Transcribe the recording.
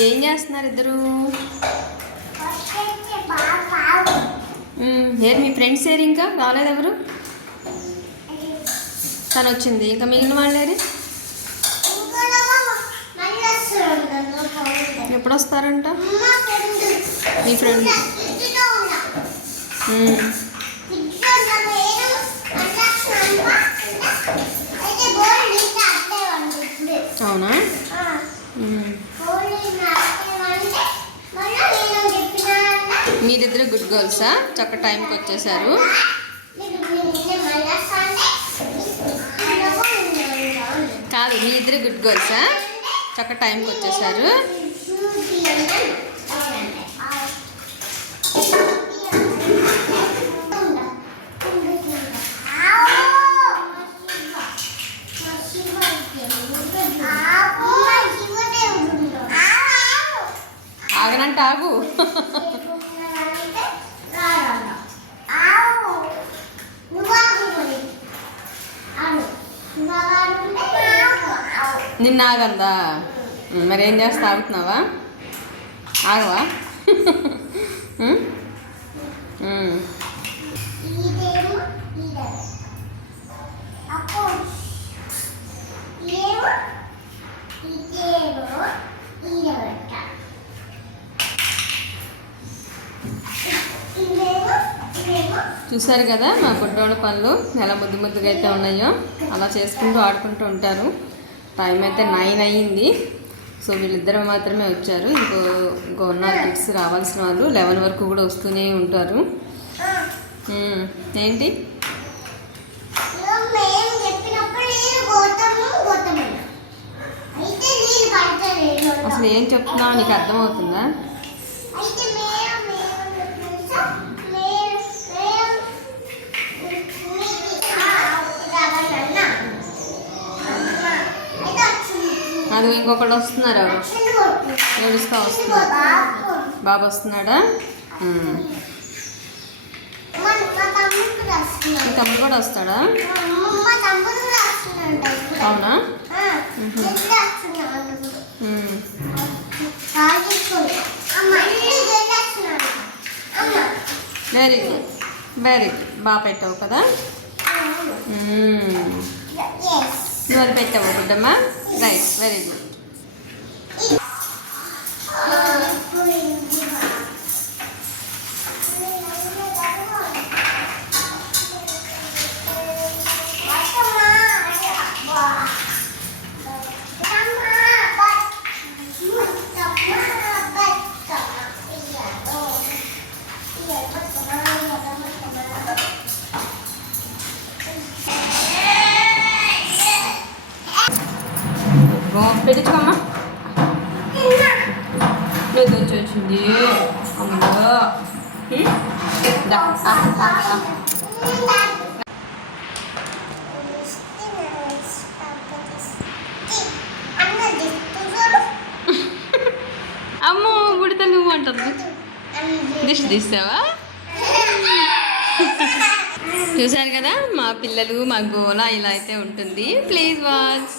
ఏం చేస్తున్నారు ఇద్దరు? ఏరు మీ ఫ్రెండ్స్ ఏరు ఇంకా? రాలేదు ఎవరు? తను వచ్చింది. ఇంకా మిగిలిన వాళ్ళు ఏరి? ఎప్పుడు వస్తారంట మీ ఫ్రెండ్. అవునా? వీళ్ళిద్దరు గుడ్ గర్ల్సా చక్క టైంకి వచ్చేసారు. కాదు మీ ఇద్దరు గుడ్ గర్ల్సా చక్క టైంకి వచ్చేసారు. ఆగనంటే ఆగు నిన్న ఆగందా మరి ఏం చేస్తా ఆగుతున్నావా? ఆగవా? చూసారు కదా మా బుడ్డోళ్ళ పనులు ఎలా ముద్దు ముద్దుగా అయితే ఉన్నాయో అలా చేసుకుంటూ ఆడుకుంటూ ఉంటారు. టైం అయితే నైన్ అయ్యింది. సో వీళ్ళిద్దరు మాత్రమే వచ్చారు. ఇంకో ఇంకో ఉన్నారు కిడ్స్ రావాల్సిన వాళ్ళు. లెవెన్ వరకు కూడా వస్తూనే ఉంటారు. ఏంటి? అసలు ఏం చెప్తున్నావు? నీకు అర్థమవుతుందా? అది ఇంకొకటి వస్తున్నారా? ఏడుస్తా వస్తున్నారు బాబు వస్తున్నాడా? తమ్ముడు కూడా వస్తాడా? అవునా? Very good. వెరీ గుడ్ బాగా పెట్టావు కదా? మ్మ్. ఎస్ నువ్వు అది పెట్టావు గుడ్డమ్మా రైట్ వెరీ గుడ్ పెట్టించుకోమ్మా లేదు వచ్చి వచ్చింది అమ్మో హ్మ్? దా, ఆ, ఆ, ఆ. అమ్మో బుడిత నువ్వు అంటుంది. దిష్టి తీసావా? చూశారు కదా మా పిల్లలు మా గోల ఇలా అయితే ఉంటుంది. Please watch